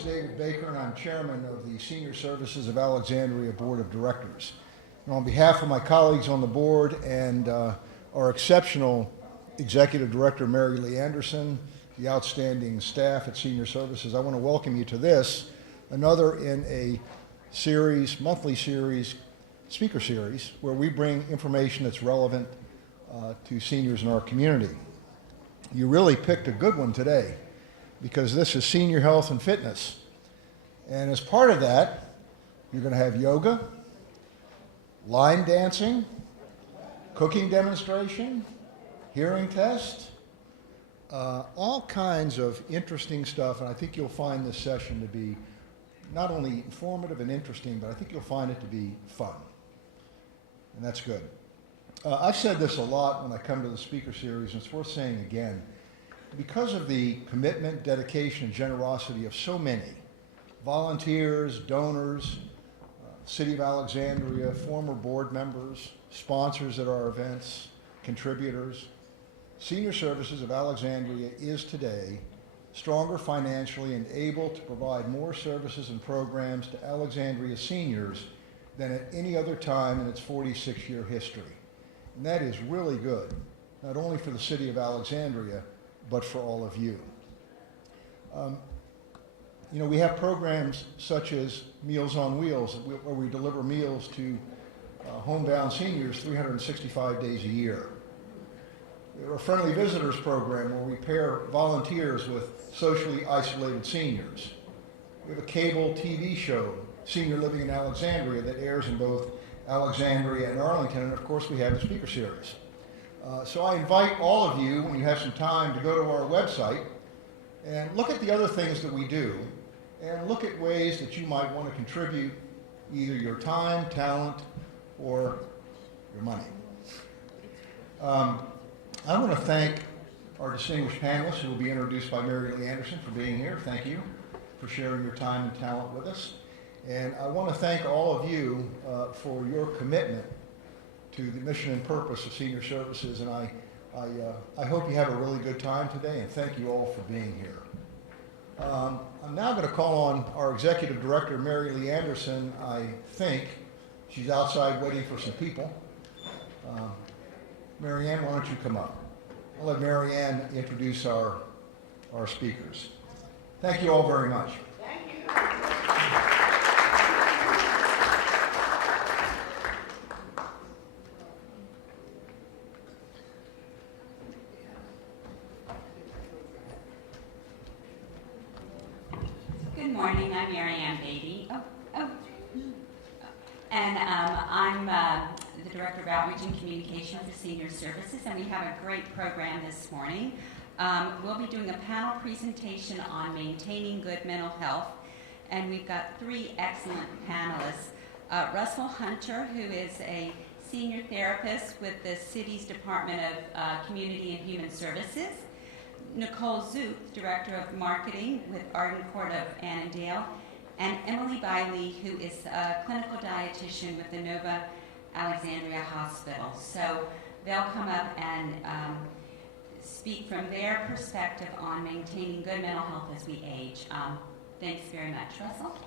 is David Baker, and I'm chairman of the Senior Services of Alexandria Board of Directors. And on behalf of my colleagues on the board and our exceptional executive director, Mary Lee Anderson, the outstanding staff at Senior Services, I want to welcome you to this, another in a series, monthly series, speaker series, where we bring information that's relevant to seniors in our community. You really picked a good one today, because this is senior health and fitness. And as part of that, you're going to have yoga, line dancing, cooking demonstration, hearing test, all kinds of interesting stuff. And I think you'll find this session to be not only informative and interesting, but I think you'll find it to be fun. And that's good. I've said this a lot when I come to the speaker series, and it's worth saying again. Because of the commitment, dedication, and generosity of so many volunteers, donors, City of Alexandria, former board members, sponsors at our events, contributors, Senior Services of Alexandria is today stronger financially and able to provide more services and programs to Alexandria seniors than at any other time in its 46-year history. And that is really good, not only for the City of Alexandria, but for all of you. We have programs such as Meals on Wheels, where we deliver meals to homebound seniors 365 days a year. We have a Friendly Visitors program where we pair volunteers with socially isolated seniors. We have a cable TV show, Senior Living in Alexandria, that airs in both Alexandria and Arlington, and of course we have the speaker series. So I invite all of you, when you have some time, to go to our website and look at the other things that we do and look at ways that you might want to contribute either your time, talent, or your money. I want to thank our distinguished panelists, who will be introduced by Mary Lee Anderson, for being here. Thank you for sharing your time and talent with us. And I want to thank all of you for your commitment to the mission and purpose of Senior Services, and I hope you have a really good time today, and thank you all for being here. I'm now going to call on our Executive Director, Mary Lee Anderson. I think she's outside waiting for some people. Mary Ann, why don't you come up? I'll let Mary Ann introduce our speakers. Thank you all very much. Thank you. Good morning, I'm Mary Ann Beatty. And I'm the Director of Outreach and Communication for Senior Services, and we have a great program this morning. We'll be doing a panel presentation on maintaining good mental health, and we've got three excellent panelists. Russell Hunter, who is a senior therapist with the city's Department of Community and Human Services. Nicole Zuth, Director of Marketing with Arden Court of Annandale, and Emily Biley, who is a clinical dietitian with the Nova Alexandria Hospital. So they'll come up and speak from their perspective on maintaining good mental health as we age. Thanks very much. Russell?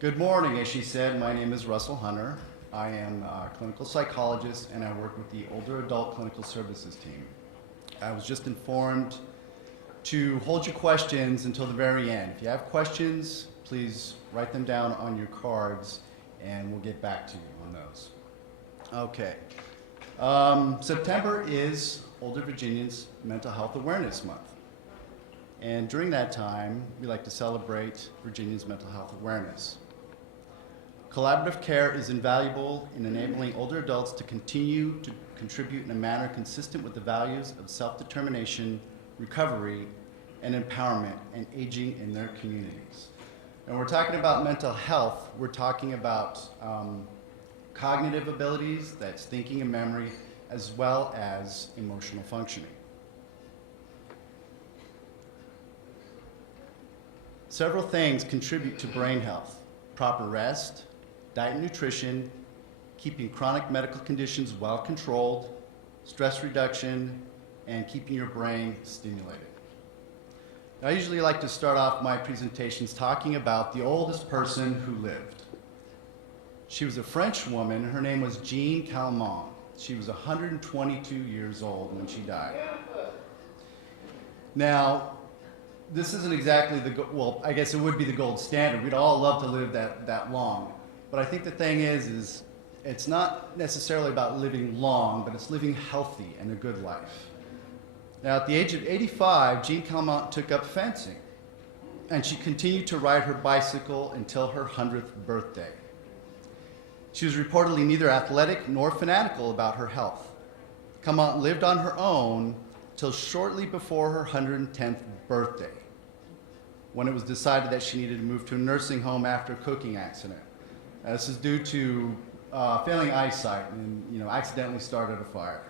Good morning. As she said, my name is Russell Hunter. I am a clinical psychologist, and I work with the Older Adult Clinical Services team. I was just informed to hold your questions until the very end. If you have questions, please write them down on your cards, and we'll get back to you on those. Okay. September is Older Virginians Mental Health Awareness Month. And during that time, we like to celebrate Virginians' mental health awareness. Collaborative care is invaluable in enabling older adults to continue to contribute in a manner consistent with the values of self-determination, recovery, and empowerment, and aging in their communities. And we're talking about mental health. We're talking about cognitive abilities, that's thinking and memory, as well as emotional functioning. several things contribute to brain health: proper rest, diet and nutrition, keeping chronic medical conditions well controlled, stress reduction, and keeping your brain stimulated. I usually like to start off my presentations talking about the oldest person who lived. She was a French woman. Her name was Jeanne Calment. She was 122 years old when she died. Now, this isn't exactly well, I guess it would be the gold standard. We'd all love to live that long. But I think the thing is it's not necessarily about living long, but it's living healthy and a good life. Now, at the age of 85, Jeanne Calment took up fencing, and she continued to ride her bicycle until her 100th birthday. She was reportedly neither athletic nor fanatical about her health. Calment lived on her own till shortly before her 110th birthday, when it was decided that she needed to move to a nursing home after a cooking accident. This is due to failing eyesight and accidentally started a fire.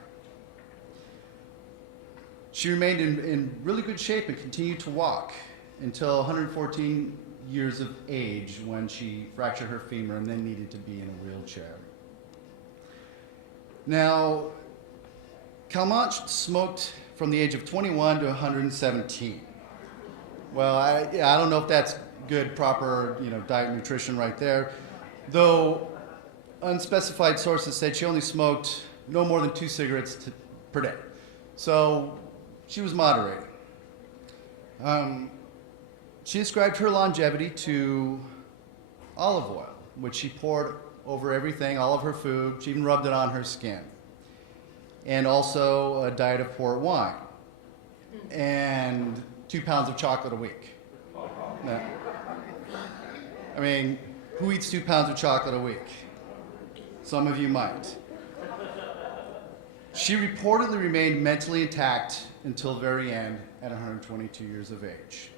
She remained in really good shape and continued to walk until 114 years of age, when she fractured her femur and then needed to be in a wheelchair. Now, Calment smoked from the age of 21 to 117. Well, I don't know if that's good, proper diet and nutrition right there, though unspecified sources said she only smoked no more than 2 cigarettes per day. So she was moderating. She ascribed her longevity to olive oil, which she poured over everything, all of her food. She even rubbed it on her skin. And also a diet of port wine. And 2 pounds of chocolate a week. Now, I mean, who eats 2 pounds of chocolate a week? Some of you might. She reportedly remained mentally intact until the very end at 122 years of age.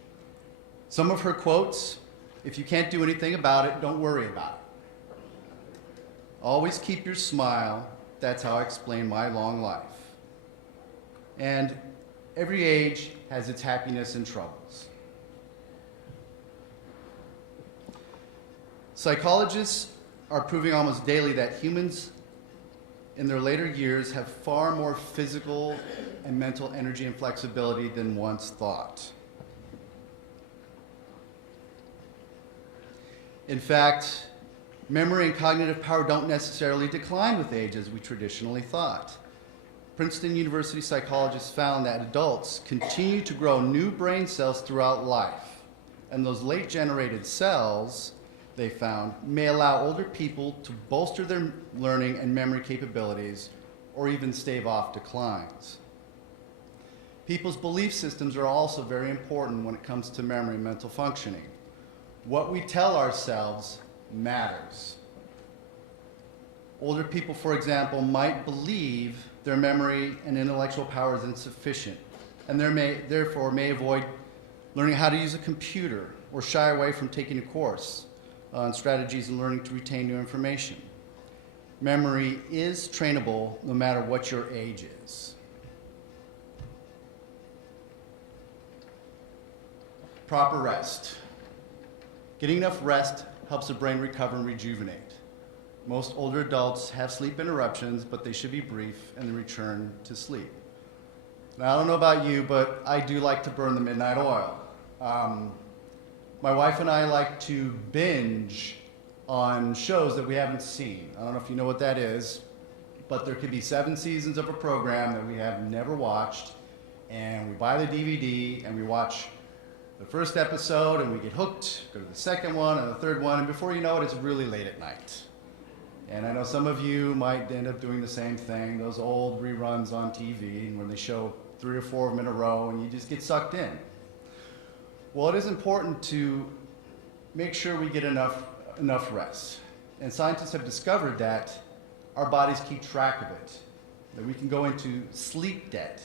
Some of her quotes: "If you can't do anything about it, don't worry about it. Always keep your smile. That's how I explain my long life. And every age has its happiness and troubles." Psychologists are proving almost daily that humans in their later years have far more physical and mental energy and flexibility than once thought. In fact, memory and cognitive power don't necessarily decline with age as we traditionally thought. Princeton University psychologists found that adults continue to grow new brain cells throughout life, and those late generated cells, they found, may allow older people to bolster their learning and memory capabilities or even stave off declines. People's belief systems are also very important when it comes to memory and mental functioning. What we tell ourselves matters. Older people, for example, might believe their memory and intellectual power is insufficient, and therefore may avoid learning how to use a computer or shy away from taking a course on strategies and learning to retain new information. Memory is trainable no matter what your age is. Proper rest. Getting enough rest helps the brain recover and rejuvenate. Most older adults have sleep interruptions, but they should be brief and then return to sleep. Now, I don't know about you, but I do like to burn the midnight oil. My wife and I like to binge on shows that we haven't seen. I don't know if you know what that is, but there could be 7 seasons of a program that we have never watched, and we buy the DVD and we watch the first episode and we get hooked, go to the second one and the third one, and before you know it, it's really late at night. And I know some of you might end up doing the same thing, those old reruns on TV when they show 3 or 4 of them in a row and you just get sucked in. Well, it is important to make sure we get enough rest. And scientists have discovered that our bodies keep track of it, that we can go into sleep debt.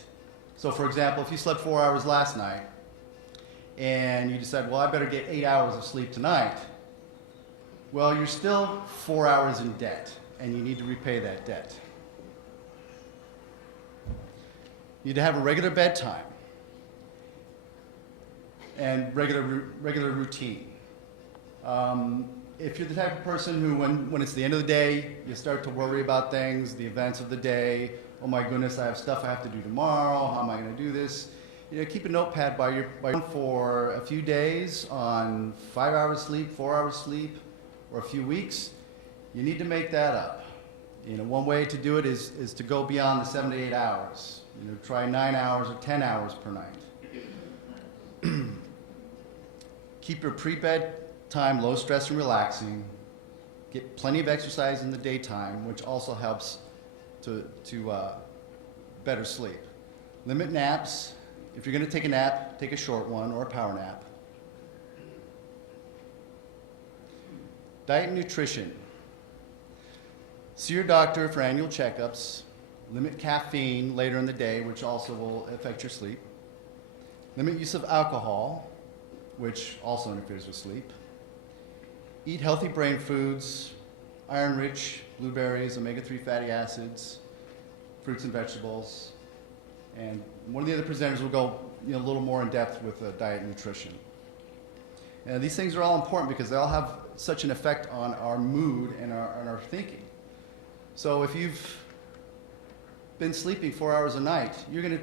So for example, if you slept 4 hours last night and you decide, well, I better get 8 hours of sleep tonight, well, you're still 4 hours in debt, and you need to repay that debt. You need to have a regular bedtime. and regular routine. If you're the type of person who, when it's the end of the day, you start to worry about things, the events of the day, oh my goodness, I have stuff I have to do tomorrow, how am I going to do this? You know, keep a notepad by your for a few days on 5 hours sleep, 4 hours sleep, or a few weeks. You need to make that up. You know, one way to do it is to go beyond the 7 to 8 hours. You know, try 9 hours or 10 hours per night. Keep your pre-bed time low stress and relaxing. Get plenty of exercise in the daytime, which also helps to better sleep. Limit naps. If you're going to take a nap, take a short one or a power nap. Diet and nutrition. See your doctor for annual checkups. Limit caffeine later in the day, which also will affect your sleep. Limit use of alcohol, which also interferes with sleep. Eat healthy brain foods, iron-rich blueberries, omega-3 fatty acids, fruits and vegetables. And one of the other presenters will go a little more in depth with diet and nutrition. And these things are all important because they all have such an effect on our mood and our thinking. So if you've been sleeping 4 hours a night, you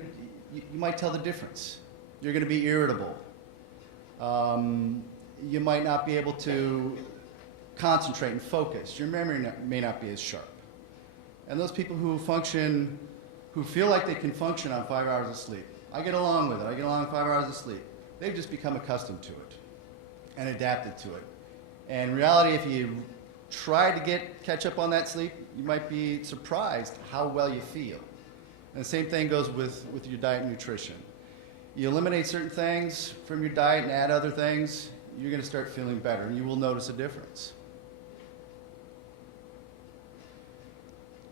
might tell the difference. You're going to be irritable. You might not be able to concentrate and focus. Your memory may not be as sharp. And those people who feel like they can function on 5 hours of sleep, I get along with it. I get along with 5 hours of sleep. They've just become accustomed to it and adapted to it. And in reality, if you try to catch up on that sleep, you might be surprised how well you feel. And the same thing goes with your diet and nutrition. You eliminate certain things from your diet and add other things, you're going to start feeling better, and you will notice a difference.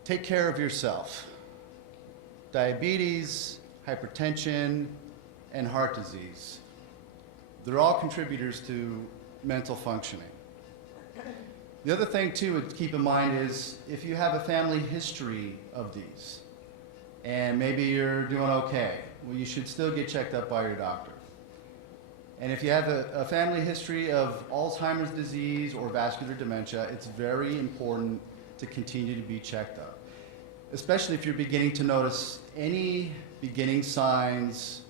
Take care of yourself. Diabetes, hypertension, and heart disease. They're all contributors to mental functioning. The other thing, too, to keep in mind is if you have a family history of these, and maybe you're doing okay, well, you should still get checked up by your doctor. And if you have a family history of Alzheimer's disease or vascular dementia, it's very important to continue to be checked up, especially if you're beginning to notice any beginning signs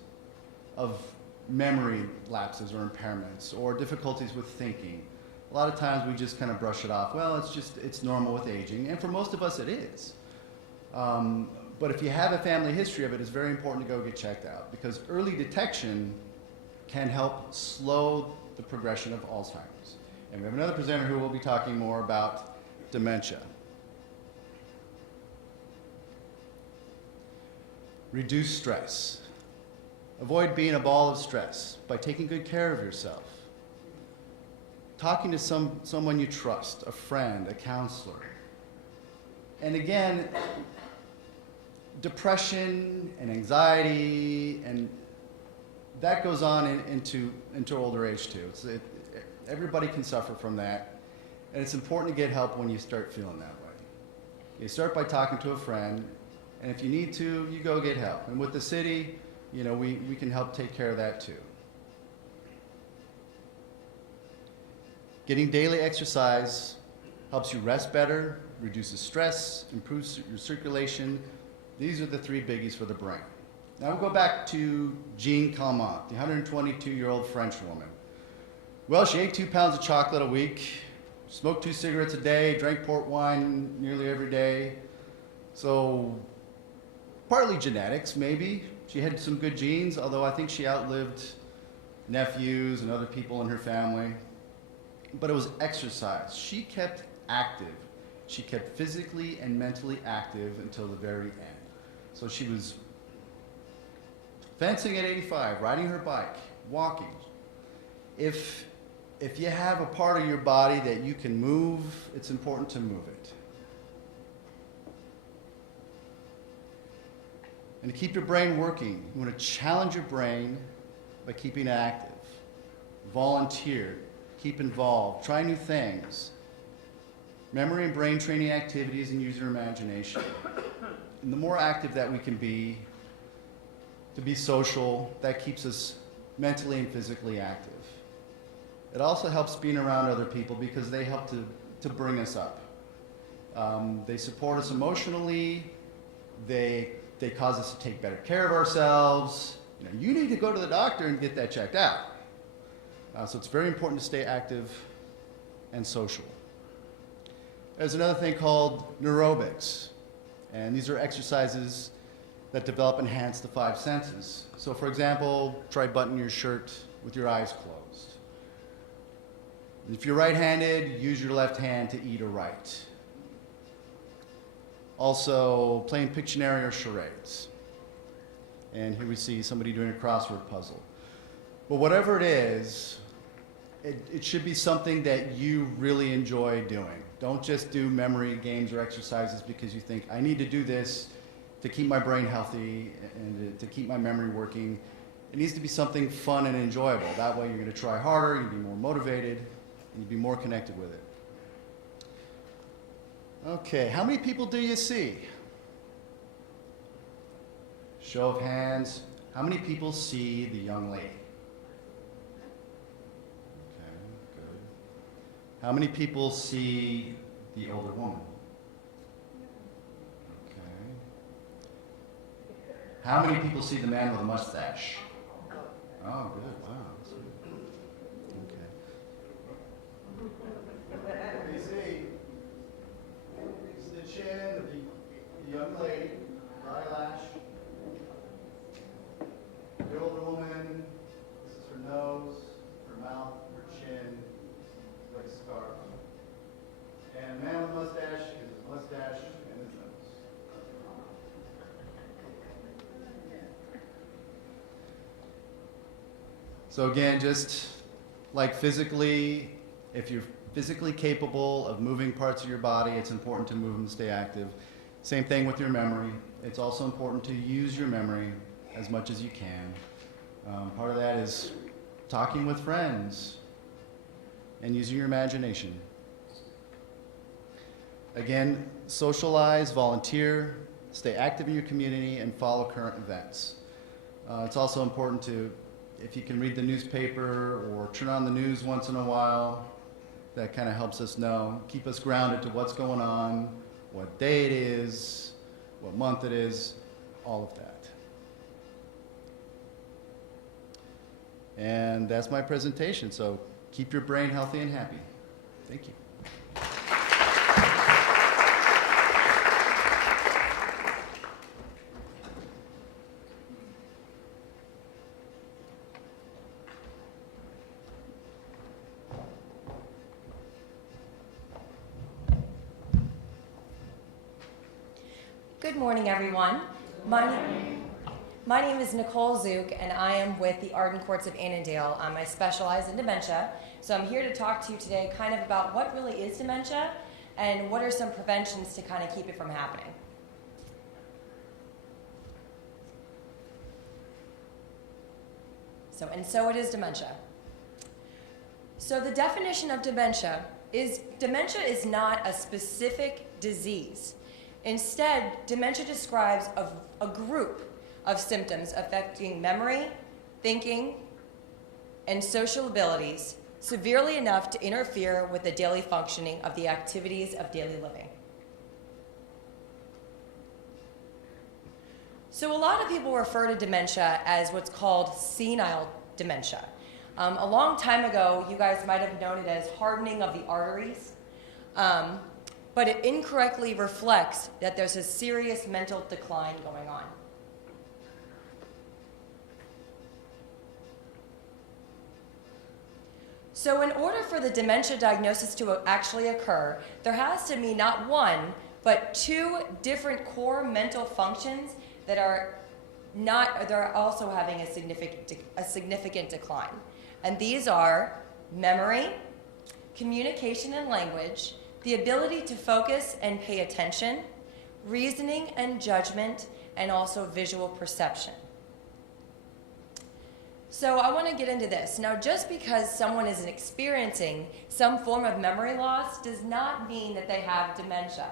of memory lapses or impairments or difficulties with thinking. A lot of times we just kind of brush it off. Well, it's normal with aging, and for most of us it is. But if you have a family history of it, it's very important to go get checked out because early detection can help slow the progression of Alzheimer's. And we have another presenter who will be talking more about dementia. Reduce stress. Avoid being a ball of stress by taking good care of yourself. Talking to someone you trust, a friend, a counselor. And again, depression and anxiety, and that goes on into older age too. Everybody can suffer from that, and it's important to get help when you start feeling that way. You start by talking to a friend, and if you need to, you go get help. And with the city, we can help take care of that too. Getting daily exercise helps you rest better, reduces stress, improves your circulation. These are the three biggies for the brain. Now we'll go back to Jeanne Calment, the 122-year-old French woman. Well, she ate 2 pounds of chocolate a week, smoked 2 cigarettes a day, drank port wine nearly every day. So partly genetics, maybe. She had some good genes, although I think she outlived nephews and other people in her family. But it was exercise. She kept active. She kept physically and mentally active until the very end. So she was fencing at 85, riding her bike, walking. If you have a part of your body that you can move, it's important to move it. And to keep your brain working, you want to challenge your brain by keeping it active. Volunteer, keep involved, try new things. Memory and brain training activities and use your imagination. And the more active that we can be, to be social, that keeps us mentally and physically active. It also helps being around other people because they help to bring us up. They support us emotionally. They cause us to take better care of ourselves. You need to go to the doctor and get that checked out. So it's very important to stay active and social. There's another thing called neurobics, and these are exercises that develop and enhance the five senses. So for example, try buttoning your shirt with your eyes closed. If you're right-handed, use your left hand to eat or write. Also, playing Pictionary or charades. And here we see somebody doing a crossword puzzle. But whatever it is, it should be something that you really enjoy doing. Don't just do memory games or exercises because you think, I need to do this to keep my brain healthy and to keep my memory working. It needs to be something fun and enjoyable. That way you're going to try harder, you'll be more motivated, and you'll be more connected with it. Okay, how many people do you see? Show of hands. How many people see the young lady? Okay, good. How many people see the older woman? Okay. How many people see the man with a mustache? Oh, good. Wow. Okay. What do you see? This is the chin of the young lady, her eyelash. The older woman, this is her nose, her mouth, her chin, like a scarf. And the man with a mustache is his mustache and his nose. So again, just like physically, if you're physically capable of moving parts of your body, it's important to move and stay active. Same thing with your memory. It's also important to use your memory as much as you can. Part of that is talking with friends and using your imagination. Again, socialize, volunteer, stay active in your community, and follow current events. It's also important to, if you can read the newspaper or turn on the news once in a while, that kind of helps us know, keep us grounded to what's going on, what day it is, what month it is, all of that. And that's my presentation, so keep your brain healthy and happy. Thank you. Good morning, everyone. My name is Nicole Zook, and I am with the Arden Courts of Annandale. I specialize in dementia, so I'm here to talk to you today kind of about what really is dementia and what are some preventions to kind of keep it from happening. So it is dementia. So the definition of dementia is not a specific disease. Instead, dementia describes a group of symptoms affecting memory, thinking, and social abilities severely enough to interfere with the daily functioning of the activities of daily living. So a lot of people refer to dementia as what's called senile dementia. A long time ago, you guys might have known it as hardening of the arteries. But it incorrectly reflects that there's a serious mental decline going on. So in order for the dementia diagnosis to actually occur, there has to be not one, but two different core mental functions that are also having a significant decline. And these are memory, communication and language, the ability to focus and pay attention, reasoning and judgment, and also visual perception. So I want to get into this. Now, just because someone is experiencing some form of memory loss does not mean that they have dementia.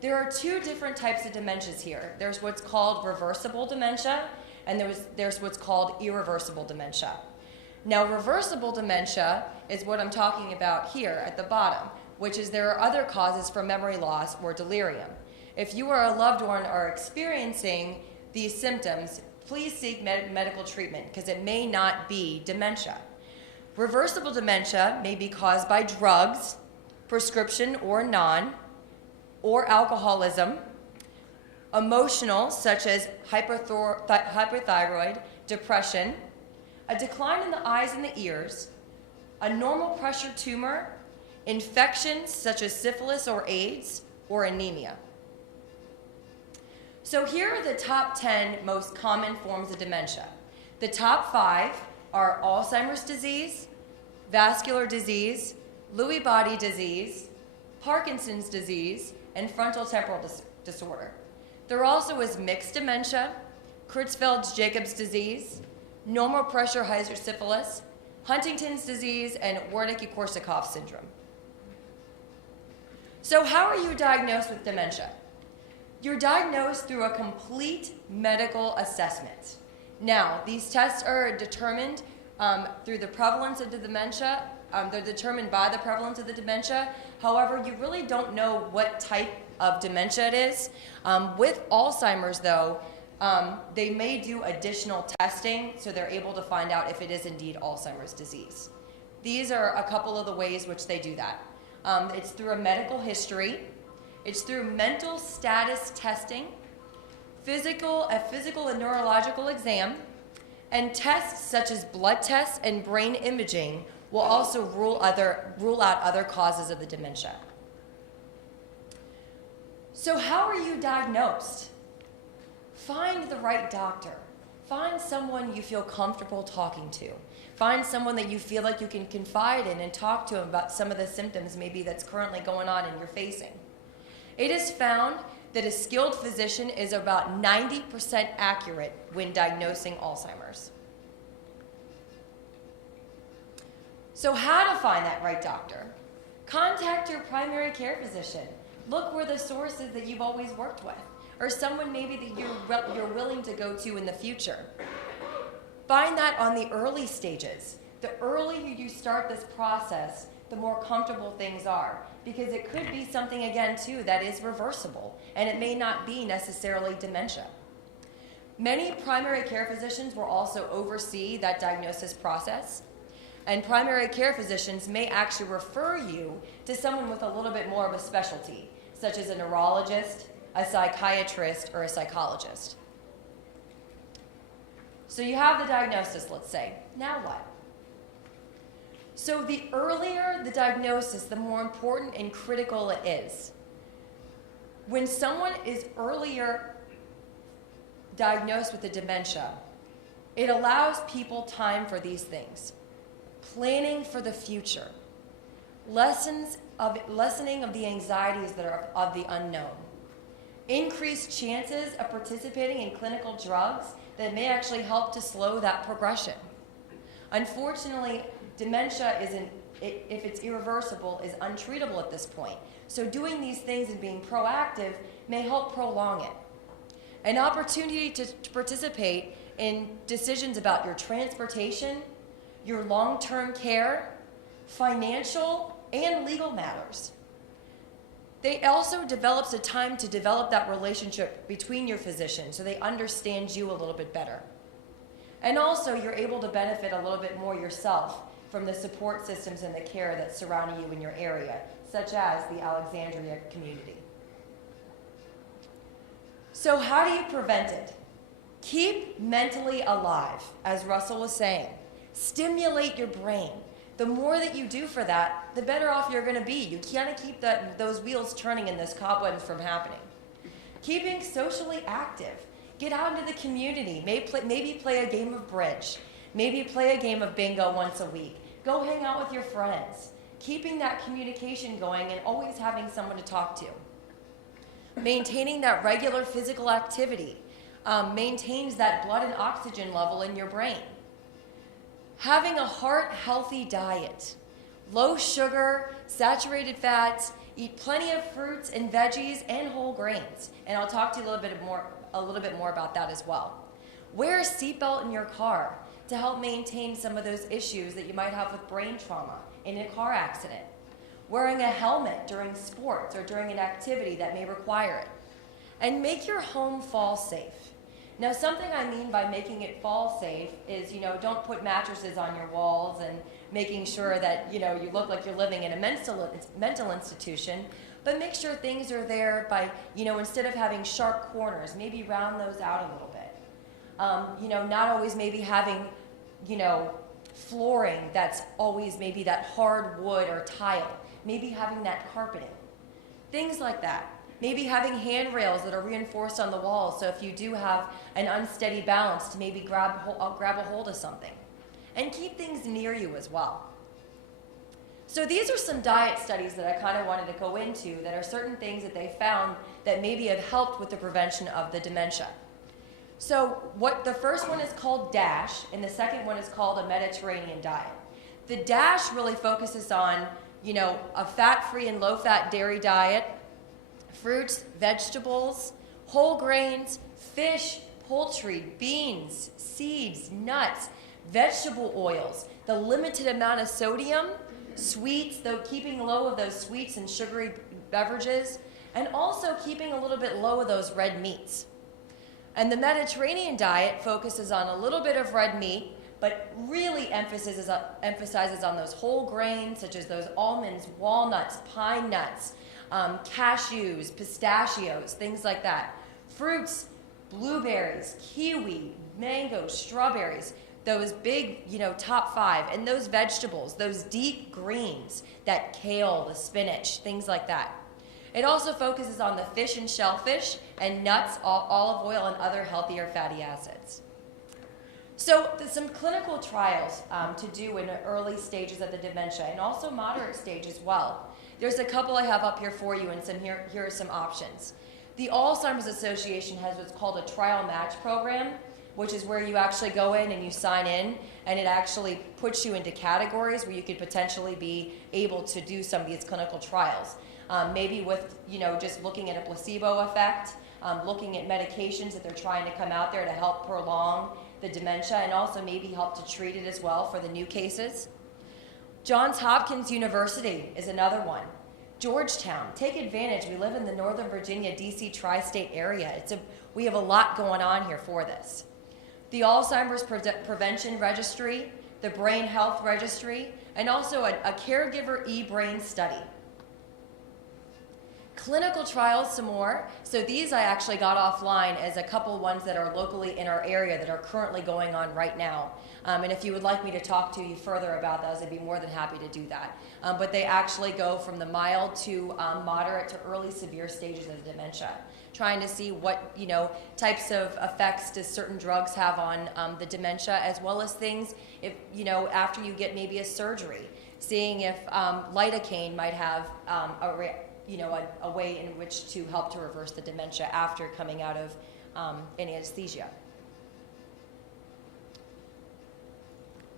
There are two different types of dementias here. There's what's called reversible dementia, and there's what's called irreversible dementia. Now, reversible dementia is what I'm talking about here at the bottom, which is there are other causes for memory loss or delirium. If you or a loved one are experiencing these symptoms, please seek medical treatment because it may not be dementia. Reversible dementia may be caused by drugs, prescription or non, or alcoholism, emotional, such as hyperthyroid, depression, a decline in the eyes and the ears, a normal pressure tumor, infections such as syphilis or AIDS, or anemia. So here are the top 10 most common forms of dementia. The top 5 are Alzheimer's disease, vascular disease, Lewy body disease, Parkinson's disease, and frontotemporal disorder. There also is mixed dementia, Creutzfeldt-Jacobs disease, normal pressure hydrocephalus, Huntington's disease, and Wernicke-Korsakoff syndrome. So how are you diagnosed with dementia? You're diagnosed through a complete medical assessment. Now, these tests are determined through the prevalence of the dementia. They're determined by the prevalence of the dementia. However, you really don't know what type of dementia it is. With Alzheimer's, though, they may do additional testing so they're able to find out if it is indeed Alzheimer's disease. These are a couple of the ways which they do that. It's through a medical history. It's through mental status testing, a physical and neurological exam, and tests such as blood tests and brain imaging will also rule out other causes of the dementia. So how are you diagnosed? Find the right doctor. Find someone you feel comfortable talking to. Find someone that you feel like you can confide in and talk to about some of the symptoms maybe that's currently going on and you're facing. It is found that a skilled physician is about 90% accurate when diagnosing Alzheimer's. So how to find that right doctor? Contact your primary care physician. Look where the source is that you've always worked with, or someone maybe that you're willing to go to in the future. Find that on the early stages. The earlier you start this process, the more comfortable things are, because it could be something, again, too, that is reversible, and it may not be necessarily dementia. Many primary care physicians will also oversee that diagnosis process, and primary care physicians may actually refer you to someone with a little bit more of a specialty, such as a neurologist, a psychiatrist, or a psychologist. So you have the diagnosis, let's say. Now what? So the earlier the diagnosis, the more important and critical it is. When someone is earlier diagnosed with the dementia, it allows people time for these things. Planning for the future. Lessening of the anxieties that are of the unknown. Increased chances of participating in clinical drugs that may actually help to slow that progression. Unfortunately, dementia if it's irreversible, is untreatable at this point. So doing these things and being proactive may help prolong it. An opportunity to participate in decisions about your transportation, your long-term care, financial, and legal matters. They also develops a time to develop that relationship between your physician so they understand you a little bit better. And also, you're able to benefit a little bit more yourself from the support systems and the care that's surrounding you in your area, such as the Alexandria community. So how do you prevent it? Keep mentally alive, as Russell was saying. Stimulate your brain. The more that you do for that, the better off you're going to be. You can't keep those wheels turning and those cobwebs from happening. Keeping socially active. Get out into the community. Maybe play a game of bridge. Maybe play a game of bingo once a week. Go hang out with your friends. Keeping that communication going and always having someone to talk to. Maintaining that regular physical activity maintains that blood and oxygen level in your brain. Having a heart-healthy diet. Low sugar, saturated fats, eat plenty of fruits and veggies and whole grains. And I'll talk to you a little bit more about that as well. Wear a seatbelt in your car to help maintain some of those issues that you might have with brain trauma in a car accident. Wearing a helmet during sports or during an activity that may require it. And make your home fall safe. Now, something I mean by making it fall safe is, don't put mattresses on your walls and making sure that, you look like you're living in a mental institution, but make sure things are there by, instead of having sharp corners, maybe round those out a little bit. Not always maybe having, flooring that's always maybe that hard wood or tile. Maybe having that carpeting. Things like that. Maybe having handrails that are reinforced on the walls, so if you do have an unsteady balance, to maybe grab a hold of something. And keep things near you as well. So these are some diet studies that I kind of wanted to go into that are certain things that they found that maybe have helped with the prevention of the dementia. So the first one is called DASH, and the second one is called a Mediterranean diet. The DASH really focuses on, a fat-free and low-fat dairy diet, fruits, vegetables, whole grains, fish, poultry, beans, seeds, nuts, vegetable oils, the limited amount of sodium, sweets, though keeping low of those sweets and sugary beverages, and also keeping a little bit low of those red meats. And the Mediterranean diet focuses on a little bit of red meat, but really emphasizes on those whole grains, such as those almonds, walnuts, pine nuts, cashews, pistachios, things like that. Fruits, blueberries, kiwi, mangoes, strawberries, those big, top 5. And those vegetables, those deep greens, that kale, the spinach, things like that. It also focuses on the fish and shellfish and nuts, olive oil, and other healthier fatty acids. So there's some clinical trials to do in the early stages of the dementia and also moderate stage as well. There's a couple I have up here for you, and here are some options. The Alzheimer's Association has what's called a trial match program, which is where you actually go in and you sign in, and it actually puts you into categories where you could potentially be able to do some of these clinical trials. Maybe with, just looking at a placebo effect, looking at medications that they're trying to come out there to help prolong the dementia and also maybe help to treat it as well for the new cases. Johns Hopkins University is another one. Georgetown, take advantage. We live in the Northern Virginia, DC tri-state area. We have a lot going on here for this. The Alzheimer's Prevention Registry, the Brain Health Registry, and also a caregiver e-brain study. Clinical trials, some more. So these I actually got offline as a couple ones that are locally in our area that are currently going on right now. And if you would like me to talk to you further about those, I'd be more than happy to do that. But they actually go from the mild to moderate to early severe stages of dementia, trying to see what types of effects does certain drugs have on the dementia, as well as things if after you get maybe a surgery, seeing if lidocaine might have a way in which to help to reverse the dementia after coming out of anesthesia.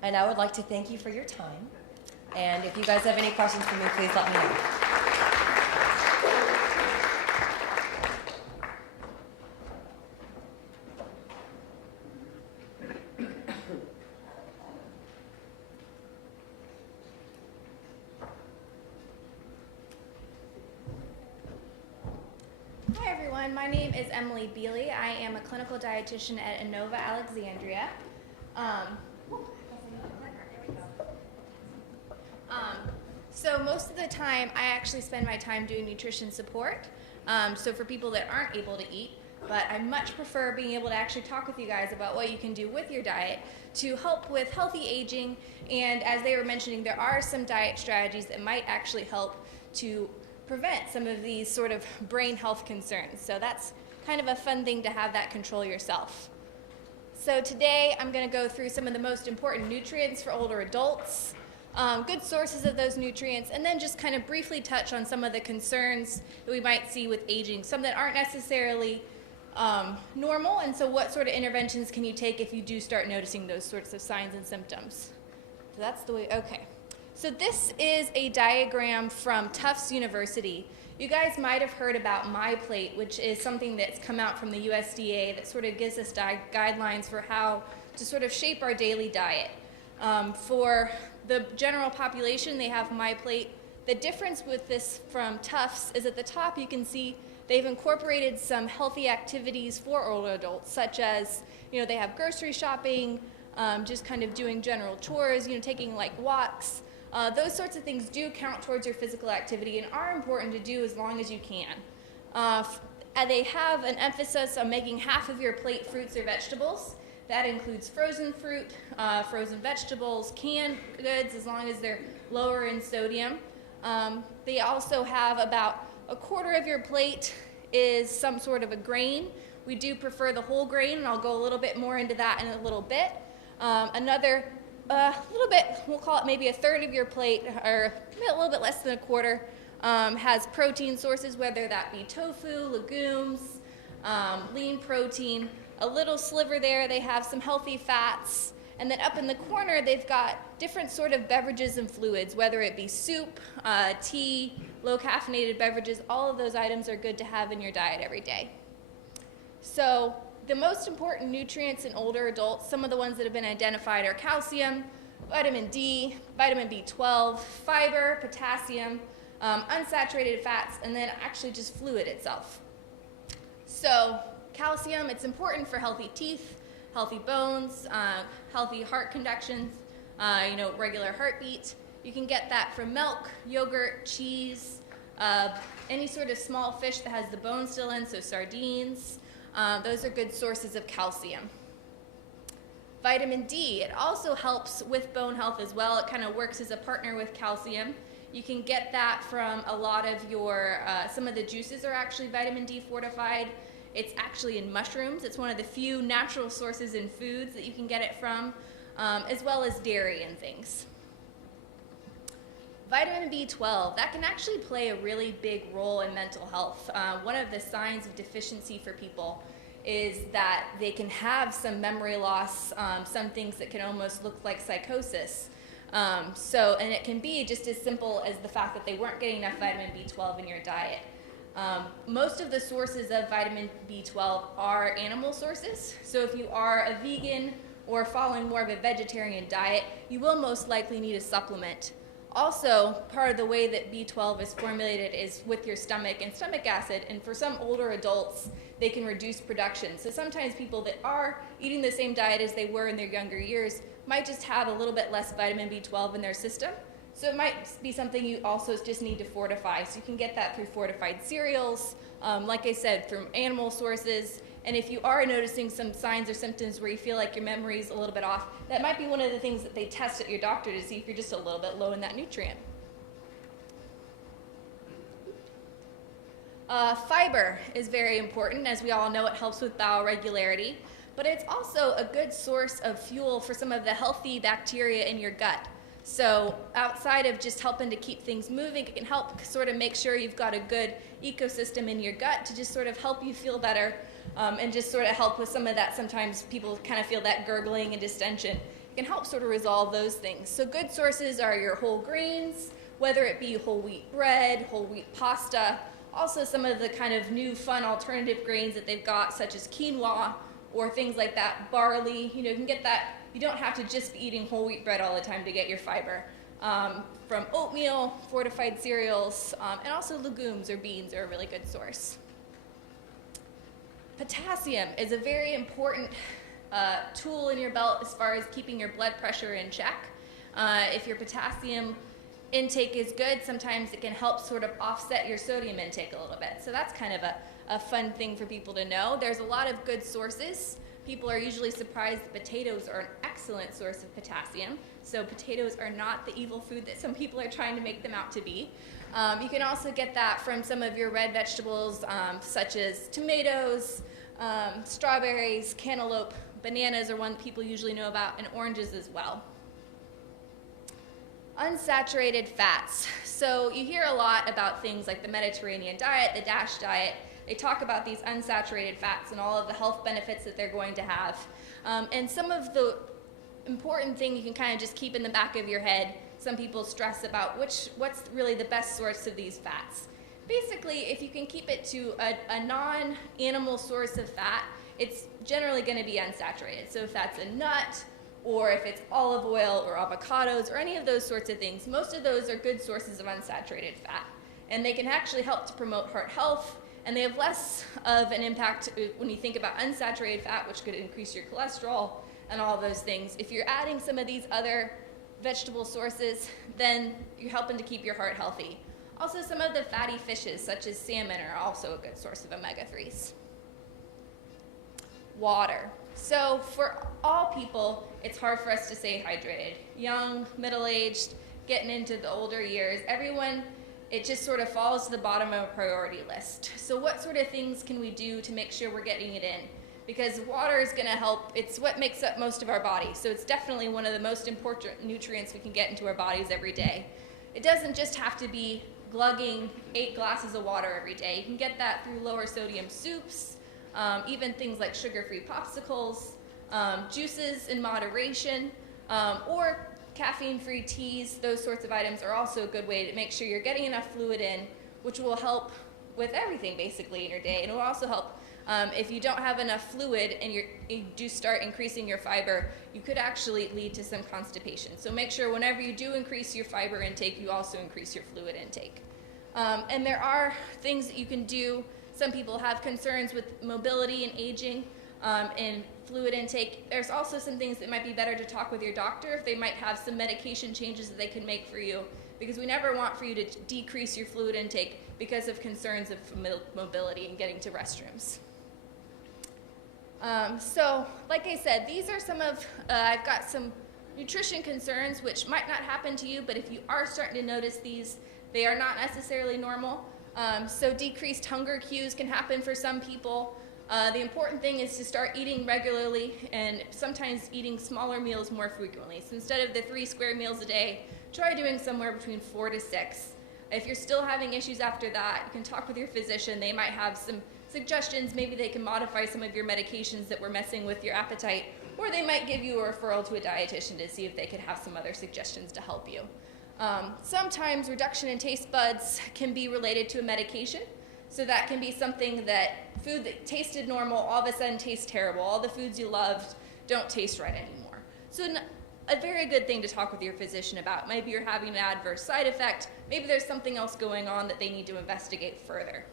And I would like to thank you for your time. And if you guys have any questions for me, please let me know. Hi everyone, my name is Emily Bealey. I am a clinical dietitian at Inova Alexandria. So most of the time I actually spend my time doing nutrition support. So for people that aren't able to eat, but I much prefer being able to actually talk with you guys about what you can do with your diet to help with healthy aging. And as they were mentioning, there are some diet strategies that might actually help to prevent some of these sort of brain health concerns. So that's kind of a fun thing to have that control yourself. So today I'm going to go through some of the most important nutrients for older adults, good sources of those nutrients, and then just kind of briefly touch on some of the concerns that we might see with aging, some that aren't necessarily normal, and so what sort of interventions can you take if you do start noticing those sorts of signs and symptoms. So that's the way, okay. So this is a diagram from Tufts University, You guys might have heard about MyPlate, which is something that's come out from the USDA that sort of gives us guidelines for how to sort of shape our daily diet. For the general population, they have MyPlate. The difference with this from Tufts is at the top you can see they've incorporated some healthy activities for older adults, such as, they have grocery shopping, just kind of doing general chores, taking like walks. Those sorts of things do count towards your physical activity and are important to do as long as you can. They have an emphasis on making half of your plate fruits or vegetables. That includes frozen fruit, frozen vegetables, canned goods, as long as they're lower in sodium. They also have about a quarter of your plate is some sort of a grain. We do prefer the whole grain, and I'll go a little bit more into that in a little bit. Another little bit, we'll call it maybe a third of your plate, or a little bit less than a quarter, has protein sources, whether that be tofu, legumes, lean protein. A little sliver there, they have some healthy fats. And then up in the corner, they've got different sort of beverages and fluids, whether it be soup, tea, low caffeinated beverages. All of those items are good to have in your diet every day. So the most important nutrients in older adults, some of the ones that have been identified are calcium, vitamin D, vitamin B12, fiber, potassium, unsaturated fats, and then actually just fluid itself. So calcium, it's important for healthy teeth, healthy bones, healthy heart conductions, regular heartbeat. You can get that from milk, yogurt, cheese, any sort of small fish that has the bone still in, so sardines. Those are good sources of calcium. Vitamin D, it also helps with bone health as well. It kind of works as a partner with calcium. You can get that from a lot of your, some of the juices are actually vitamin D fortified. It's actually in mushrooms. It's one of the few natural sources in foods that you can get it from, as well as dairy and things. Vitamin B12, that can actually play a really big role in mental health. One of the signs of deficiency for people is that they can have some memory loss, some things that can almost look like psychosis. And it can be just as simple as the fact that they weren't getting enough vitamin B12 in your diet. Most of the sources of vitamin B12 are animal sources. So if you are a vegan or following more of a vegetarian diet, you will most likely need a supplement. Also, part of the way that B12 is formulated is with your stomach and stomach acid, and for some older adults, they can reduce production. So sometimes people that are eating the same diet as they were in their younger years might just have a little bit less vitamin B12 in their system. So it might be something you also just need to fortify. So you can get that through fortified cereals, like I said, from animal sources. And if you are noticing some signs or symptoms where you feel like your memory is a little bit off, that might be one of the things that they test at your doctor to see if you're just a little bit low in that nutrient. Fiber is very important. As we all know, it helps with bowel regularity, but it's also a good source of fuel for some of the healthy bacteria in your gut. So outside of just helping to keep things moving, it can help sort of make sure you've got a good ecosystem in your gut to just sort of help you feel better, and just sort of help with some of that. Sometimes people kind of feel that gurgling and distension. It can help sort of resolve those things. So good sources are your whole grains, whether it be whole wheat bread, whole wheat pasta, also some of the kind of new fun alternative grains that they've got, such as quinoa or things like that, barley. You can get that. You don't have to just be eating whole wheat bread all the time to get your fiber. From oatmeal, fortified cereals, and also legumes or beans are a really good source. Potassium is a very important tool in your belt as far as keeping your blood pressure in check. If your potassium intake is good, sometimes it can help sort of offset your sodium intake a little bit. So that's kind of a fun thing for people to know. There's a lot of good sources. People are usually surprised that potatoes are an excellent source of potassium. So potatoes are not the evil food that some people are trying to make them out to be. You can also get that from some of your red vegetables, such as tomatoes, strawberries, cantaloupe, bananas are one that people usually know about, and oranges as well. Unsaturated fats. So you hear a lot about things like the Mediterranean diet, the DASH diet. They talk about these unsaturated fats and all of the health benefits that they're going to have. And some of the important thing you can kind of just keep in the back of your head, some people stress about what's really the best source of these fats. basically, if you can keep it to a non-animal source of fat, it's generally going to be unsaturated. So if that's a nut, or if it's olive oil or avocados or any of those sorts of things, most of those are good sources of unsaturated fat. And they can actually help to promote heart health, and they have less of an impact when you think about unsaturated fat, which could increase your cholesterol and all those things. If you're adding some of these other vegetable sources, then you're helping to keep your heart healthy. Also, some of the fatty fishes, such as salmon, are also a good source of omega-3s. Water. So for all people, it's hard for us to stay hydrated. Young, middle-aged, getting into the older years, everyone, it just sort of falls to the bottom of a priority list. So what sort of things can we do to make sure we're getting it in? Because water is going to help. It's what makes up most of our body. So it's definitely one of the most important nutrients we can get into our bodies every day. It doesn't just have to be glugging 8 glasses of water every day. You can get that through lower sodium soups, even things like sugar-free popsicles, juices in moderation, or caffeine-free teas. Those sorts of items are also a good way to make sure you're getting enough fluid in, which will help with everything basically in your day. And it will also help if you don't have enough fluid and you do start increasing your fiber, you could actually lead to some constipation. So make sure whenever you do increase your fiber intake, you also increase your fluid intake. And there are things that you can do. Some people have concerns with mobility and aging and fluid intake. There's also some things that might be better to talk with your doctor if they might have some medication changes that they can make for you, because we never want for you to decrease your fluid intake because of concerns of mobility and getting to restrooms. So, like I said, these are some of, I've got some nutrition concerns which might not happen to you, but if you are starting to notice these, they are not necessarily normal. So decreased hunger cues can happen for some people. The important thing is to start eating regularly and sometimes eating smaller meals more frequently. So instead of the 3 square meals a day, try doing somewhere between 4 to 6. If you're still having issues after that, you can talk with your physician. They might have some suggestions. Maybe they can modify some of your medications that were messing with your appetite, or they might give you a referral to a dietitian to see if they could have some other suggestions to help you. Sometimes reduction in taste buds can be related to a medication. So that can be something that food that tasted normal all of a sudden tastes terrible. All the foods you loved don't taste right anymore. So a very good thing to talk with your physician about. Maybe you're having an adverse side effect. Maybe there's something else going on that they need to investigate further.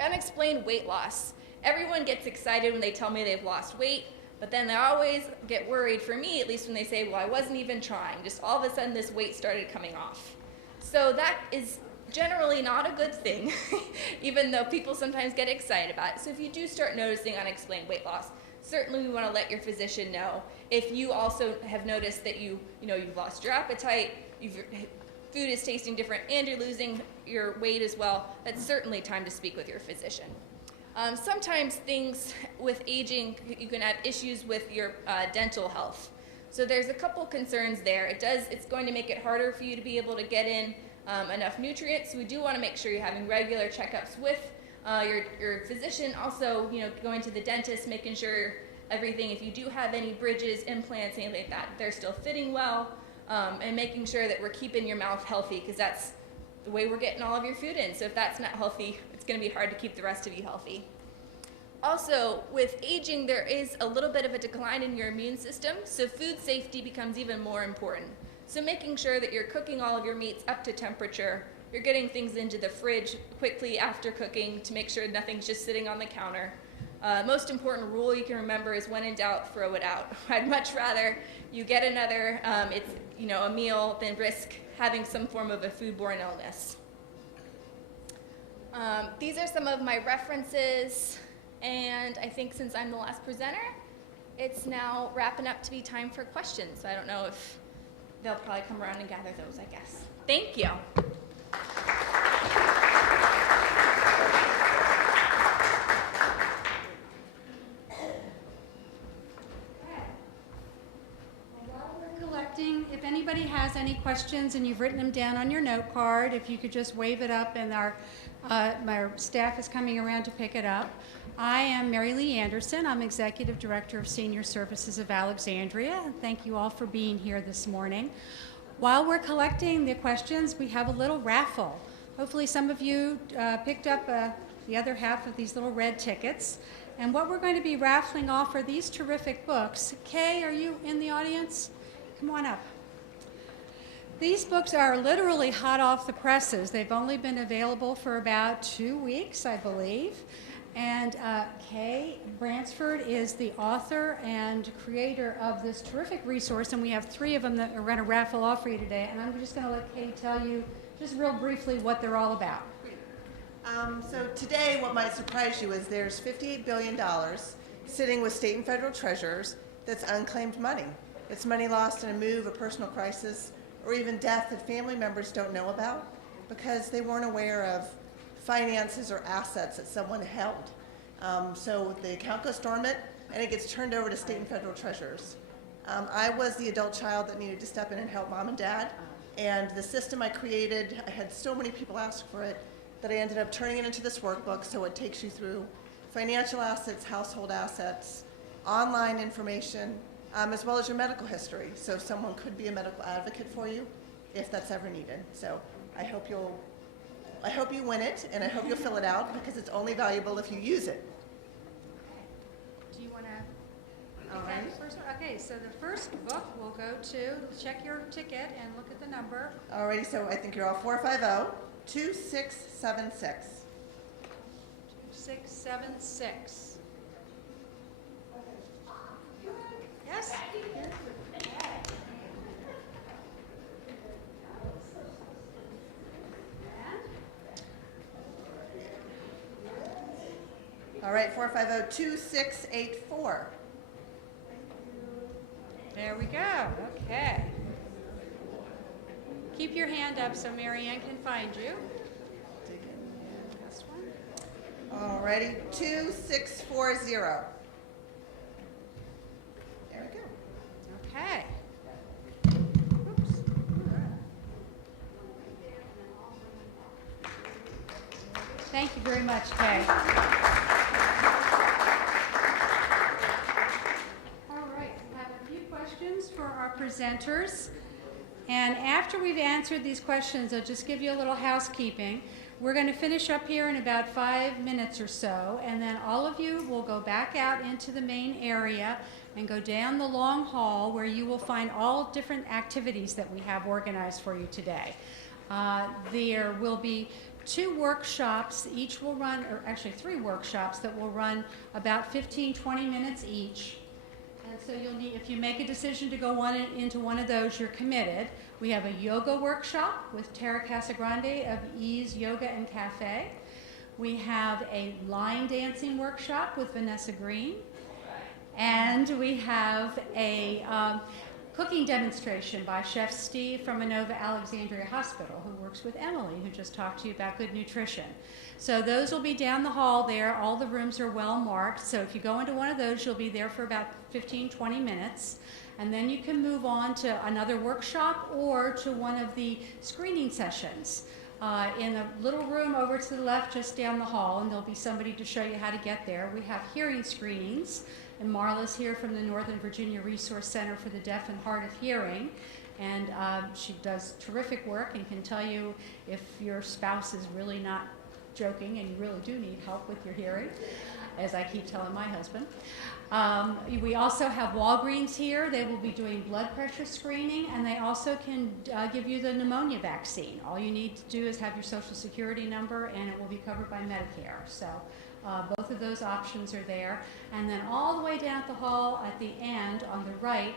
Unexplained weight loss. Everyone gets excited when they tell me they've lost weight, but then they always get worried, for me at least, when they say, well, I wasn't even trying. Just all of a sudden this weight started coming off. So that is generally not a good thing, even though people sometimes get excited about it. So if you do start noticing unexplained weight loss, certainly we want to let your physician know. If you also have noticed that you've lost your appetite, food is tasting different, and you're losing your weight as well, that's certainly time to speak with your physician. Sometimes things with aging, you can have issues with your dental health. So there's a couple concerns there. It's going to make it harder for you to be able to get in enough nutrients. So we do want to make sure you're having regular checkups with your physician. Also, going to the dentist, making sure everything, if you do have any bridges, implants, anything like that, they're still fitting well, and making sure that we're keeping your mouth healthy, because that's the way we're getting all of your food in. So if that's not healthy, it's going to be hard to keep the rest of you healthy. Also, with aging, there is a little bit of a decline in your immune system, so food safety becomes even more important. So making sure that you're cooking all of your meats up to temperature, you're getting things into the fridge quickly after cooking to make sure nothing's just sitting on the counter. Most important rule you can remember is, when in doubt, throw it out. I'd much rather you get another a meal than risk having some form of a foodborne illness. These are some of my references, and I think since I'm the last presenter, it's now wrapping up to be time for questions. So I don't know if they'll probably come around and gather those, I guess. Thank you. While we're collecting, if anybody has any questions and you've written them down on your note card, if you could just wave it up, and our staff is coming around to pick it up. I am Mary Lee Anderson. I'm Executive Director of Senior Services of Alexandria. Thank you all for being here this morning. While we're collecting the questions, we have a little raffle. Hopefully some of you picked up the other half of these little red tickets. And what we're going to be raffling off are these terrific books. Kay, are you in the audience? Come on up. These books are literally hot off the presses. They've only been available for about 2 weeks, I believe. And Kay Bransford is the author and creator of this terrific resource, and we have 3 of them that we're going to raffle off for you today. And I'm just going to let Kay tell you just real briefly what they're all about. So today, what might surprise you is there's $58 billion sitting with state and federal treasurers that's unclaimed money. It's money lost in a move, a personal crisis, or even death that family members don't know about because they weren't aware of finances or assets that someone held. So the account goes dormant and it gets turned over to state and federal treasurers. I was the adult child that needed to step in and help mom and dad, and the system I created, I had so many people ask for it that I ended up turning it into this workbook, so it takes you through financial assets, household assets, online information, as well as your medical history. So someone could be a medical advocate for you if that's ever needed. So I hope you win it, and I hope you'll fill it out because it's only valuable if you use it. Do you want to? All right. Okay, so the first book we'll go to, check your ticket and look at the number. Alrighty, so I think you're all 450-2676. 2676. Yes? All right, 450-2684. There we go. Okay. Keep your hand up so Mary Ann can find you. This one. Alrighty, 2640. There we go. Okay. Oops. Thank you very much, Kay. All right, I have a few questions for our presenters. And after we've answered these questions, I'll just give you a little housekeeping. We're going to finish up here in about 5 minutes or so, and then all of you will go back out into the main area and go down the long hall where you will find all different activities that we have organized for you today. There will be 2 workshops, each will run, or actually 3 workshops that will run about 15-20 minutes each. And so you'll need, if you make a decision to go into one of those, you're committed. We have a yoga workshop with Tara Casagrande of Ease Yoga and Cafe. We have a line dancing workshop with Vanessa Green. And we have a cooking demonstration by Chef Steve from Inova Alexandria Hospital, who works with Emily, who just talked to you about good nutrition. So those will be down the hall there. All the rooms are well marked. So if you go into one of those, you'll be there for about 15-20 minutes. And then you can move on to another workshop or to one of the screening sessions in a little room over to the left just down the hall, and there'll be somebody to show you how to get there. We have hearing screenings, and Marla's here from the Northern Virginia Resource Center for the Deaf and Hard of Hearing, and she does terrific work and can tell you if your spouse is really not joking and you really do need help with your hearing, as I keep telling my husband. We also have Walgreens here. They will be doing blood pressure screening, and they also can give you the pneumonia vaccine. All you need to do is have your Social Security number, and it will be covered by Medicare. So both of those options are there. And then all the way down at the hall at the end on the right,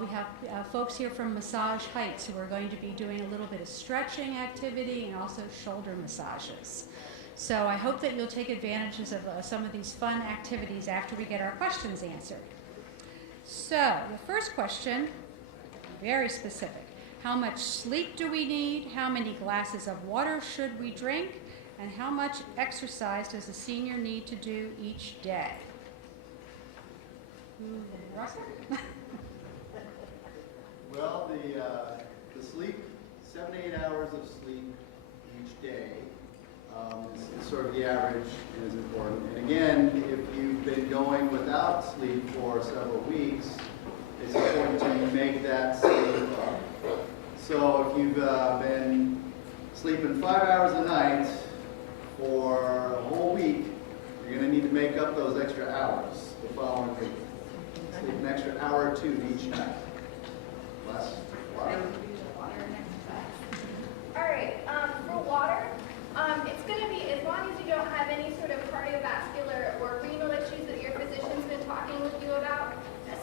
we have folks here from Massage Heights who are going to be doing a little bit of stretching activity and also shoulder massages. So I hope that you'll take advantages of some of these fun activities after we get our questions answered. So the first question, very specific. How much sleep do we need? How many glasses of water should we drink? And how much exercise does a senior need to do each day? Russell? Well, the sleep, 7 to 8 hours of sleep each day is sort of the average and is important. And again, if you've been going without sleep for several weeks, it's important to make that sleep up. So if you've been sleeping 5 hours a night for a whole week, you're going to need to make up those extra hours the following week. Sleep an extra hour or two each night. Less water. All right, for water, it's going to be, as long as you don't have any sort of cardiovascular or renal issues that your physician's been talking with you about,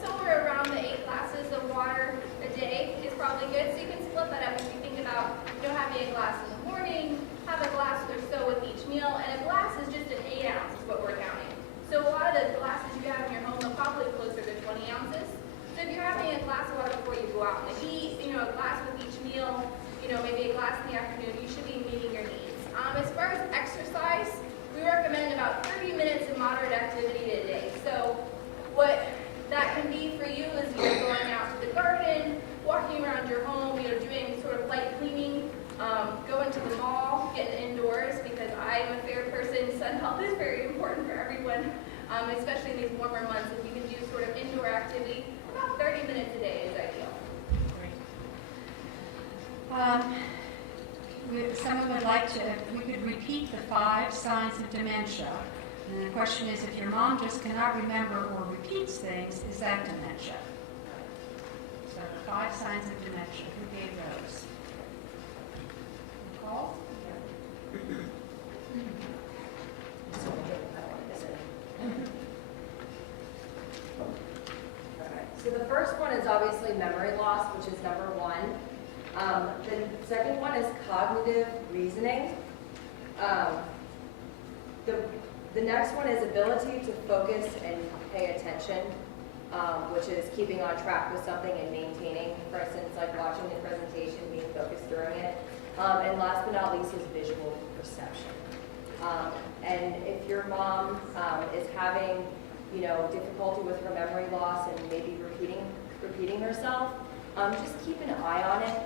somewhere around the 8 glasses of water a day is probably good. So you can split that up if you think about, having a glass in the morning, have a glass or so with each meal, and a glass is just an 8 ounce is what we're counting. So a lot of the glasses you have in your home are probably closer to 20 ounces. So if you're having a glass of water before you go out and eat, a glass with each meal, maybe a glass in the afternoon, you should be meeting your needs. As far as exercise, we recommend about 30 minutes of moderate activity a day. So what that can be for you is going out to the garden, walking around your home, doing sort of light cleaning, going to the mall, getting indoors, because I am a fair person. Sun health is very important for everyone, especially in these warmer months. If you can do sort of indoor activity, about 30 minutes a day is ideal. Someone would like to, if we could repeat the 5 signs of dementia. And the question is, if your mom just cannot remember or repeats things, is that dementia? So the 5 signs of dementia, who gave those? Nicole? So the first one is obviously memory loss, which is number 1. The second one is cognitive reasoning. The next one is ability to focus and pay attention, which is keeping on track with something and maintaining. For instance, like watching the presentation, being focused during it. And last but not least is visual perception. And if your mom is having, difficulty with her memory loss and maybe repeating herself, just keep an eye on it.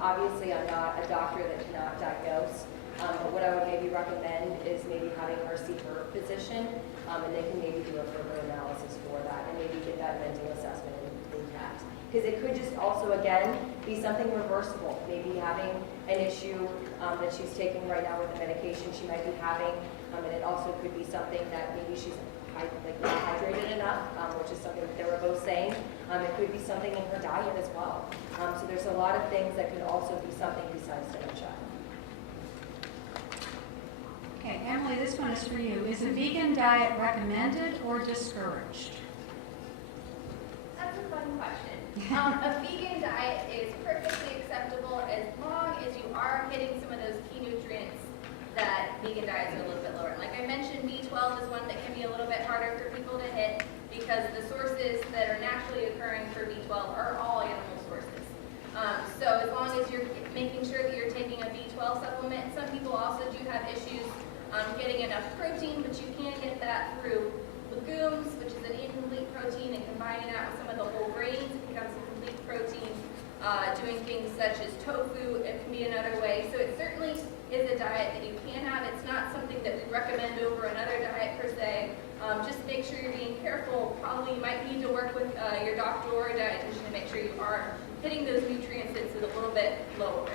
Obviously, I'm not a doctor that cannot diagnose, but what I would maybe recommend is maybe having her see her physician, and they can maybe do a further analysis for that and maybe get that mental assessment intact. Because it could just also, again, be something reversible. Maybe having an issue that she's taking right now with the medication she might be having, and it also could be something that maybe she's not hydrated enough, which is something that they were both saying. It could be something in her diet as well. So there's a lot of things that could also be something besides dementia. Okay, Emily, this one is for you. Is a vegan diet recommended or discouraged? That's a fun question. A vegan diet is perfectly acceptable as long as you are hitting some of those key nutrients that vegan diets are a little bit lower. Like I mentioned, B12 is one that can be a little bit harder for people to hit because the sources that are naturally occurring for B12 are all animal sources. So as long as you're making sure that you're taking a B12 supplement, some people also do have issues getting enough protein, but you can get that through legumes, which is an incomplete protein, and combining that with some of the whole grains, it becomes a complete protein. Doing things such as tofu, it can be another way. So it certainly is a diet that you can have. It's not something that we recommend over another diet per se. Just make sure you're being careful. Probably you might need to work with your doctor or a dietitian to make sure you are hitting those nutrients that's a little bit lower.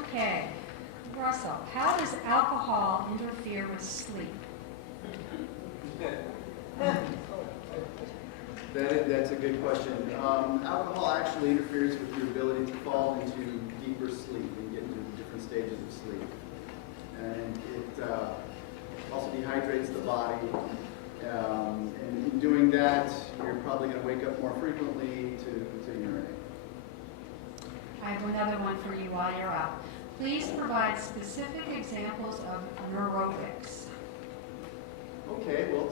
Okay. Russell, how does alcohol interfere with sleep? That's a good question. Alcohol actually interferes with your ability to fall into deeper sleep and get into different stages of sleep. And it also dehydrates the body. And in doing that, you're probably going to wake up more frequently to urinate. I have another one for you while you're up. Please provide specific examples of neurotics. Okay, well,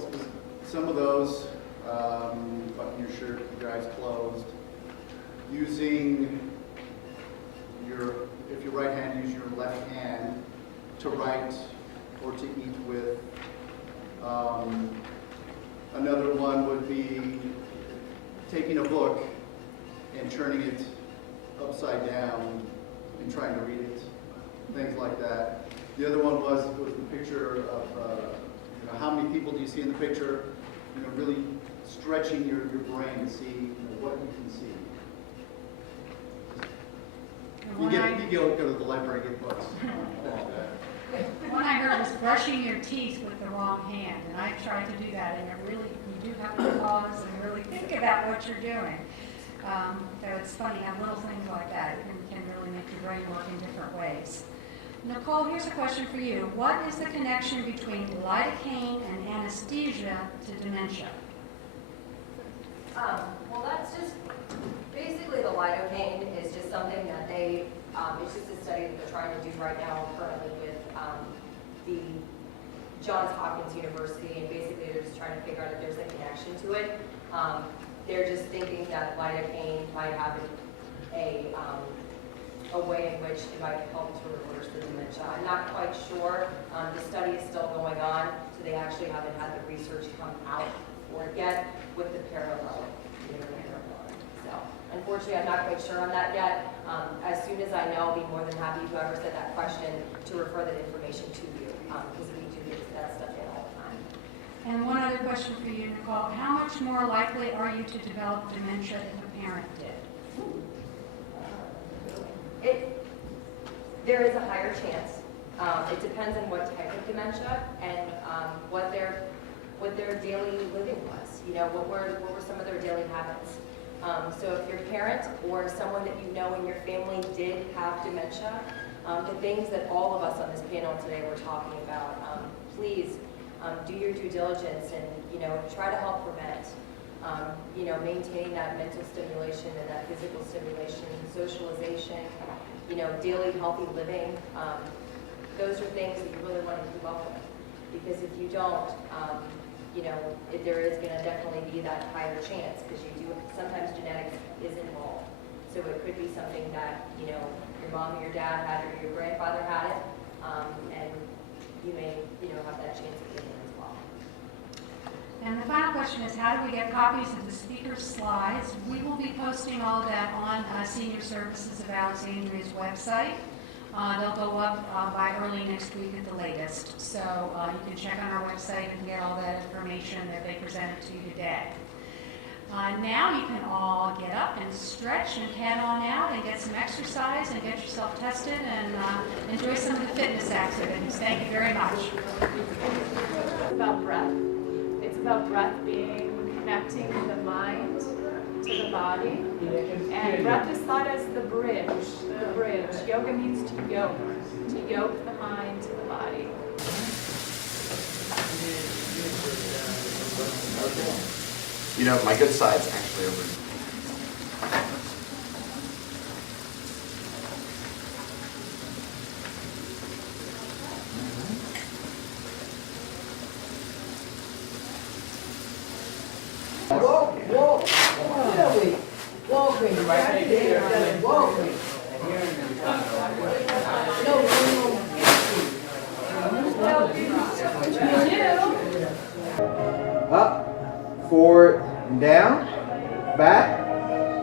some of those, button your shirt, your eyes closed, using if your right hand, use your left hand to write or to eat with. Another one would be taking a book and turning it upside down and trying to read it, things like that. The other one was the picture of how many people do you see in the picture, really stretching your brain to see what you can see. You go to the library and get books. One I heard was brushing your teeth with the wrong hand, and I tried to do that, and you do have to pause and really think about what you're doing. So it's funny how little things like that can really make your brain work in different ways. Nicole, here's a question for you. What is the connection between lidocaine and anesthesia to dementia? Well, that's just, basically the lidocaine is just something that they, it's just a study that they're trying to do right now currently with the Johns Hopkins University, and basically they're just trying to figure out if there's a connection to it. They're just thinking that lidocaine might have a way in which it might help to reverse the dementia. I'm not quite sure. The study is still going on, so they actually haven't had the research come out for it yet with the parallel. So unfortunately, I'm not quite sure on that yet. As soon as I know, I'll be more than happy, whoever said that question, to refer that information to you, because we do get that stuff in all the time. And one other question for you, Nicole. How much more likely are you to develop dementia if a parent did? There is a higher chance. It depends on what type of dementia and what their daily living was. You know, what were some of their daily habits. So if your parent or someone that you know in your family did have dementia, the things that all of us on this panel today were talking about, please do your due diligence and, you know, try to help prevent. You know, maintaining that mental stimulation and that physical stimulation, socialization, you know, daily healthy living. Those are things that you really want to keep up with, because if you don't, you know, there is going to definitely be that higher chance, because you do, sometimes genetics is involved. So it could be something that, you know, your mom or your dad had, or your grandfather had it, and you may, you know, have that chance of getting it as well. And the final question is, how do we get copies of the speaker's slides? We will be posting all that on Senior Services of Alexandria's website. They'll go up by early next week at the latest. So you can check on our website and get all that information that they presented to you today. Now you can all get up and stretch and head on out and get some exercise and get yourself tested and enjoy some of the fitness activities. Thank you very much. It's about breath. It's about breath connecting the mind to the body. And breath is thought as the bridge. The bridge. Yoga means to yoke the mind to the body. You know, my good side's actually over. Up, forward, and down, back,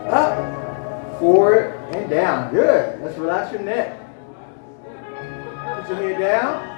up, forward, and down. Good. Let's relax your neck. Put your head down.